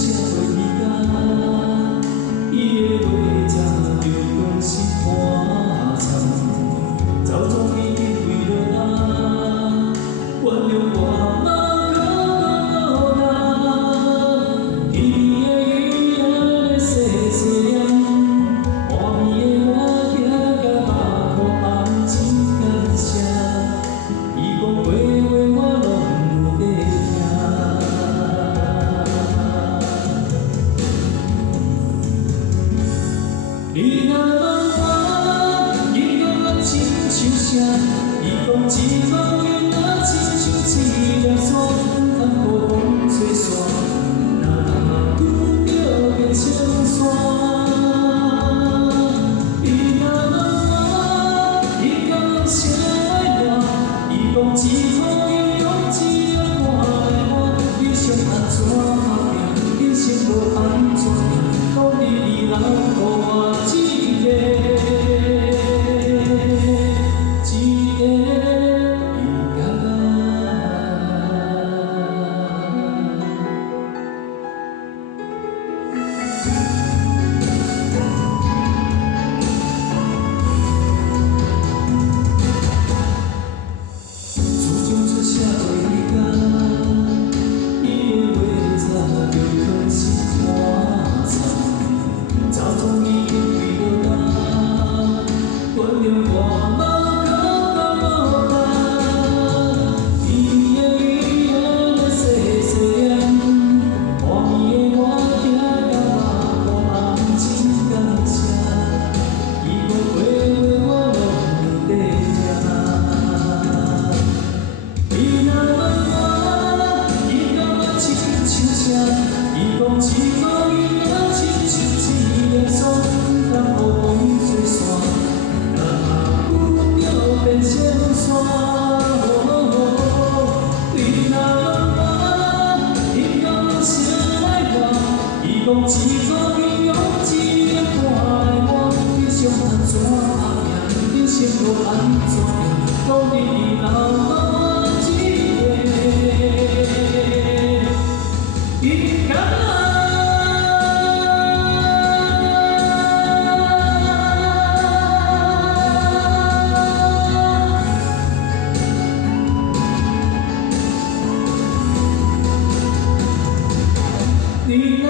社会伊甲，伊的话早就讲心肝肠，走总已经为了咱，原谅我嘛可难。伊的语言细细念，半暝的我听甲目眶红，真感谢。伊讲过话我拢有在听。你若问我，伊讲亲像啥？伊讲一梦伊若亲像一粒沙，通予风吹散，若拄着变成山。你若问我，伊讲谁爱我？伊讲一颗英勇一粒汗来换，你想安怎打拼？人生无安怎赢？讲你依然予我一个勇敢。自从出社会伊甲，伊的话早就藏心肝肠，早总已经为了咱，原谅我嘛可难。伊的语言细细念，半暝的我听甲目眶红，真感谢。伊讲过话我拢有在听。你若问我，伊讲我亲像啥？伊讲一颗伊若亲像一粒沙，通予风吹散，若拄着变成山。你若问我，伊讲谁爱我？伊讲一颗英勇一粒汗来换，你想安怎打拼？人生无安怎赢？讲你依然予我一个勇敢。你若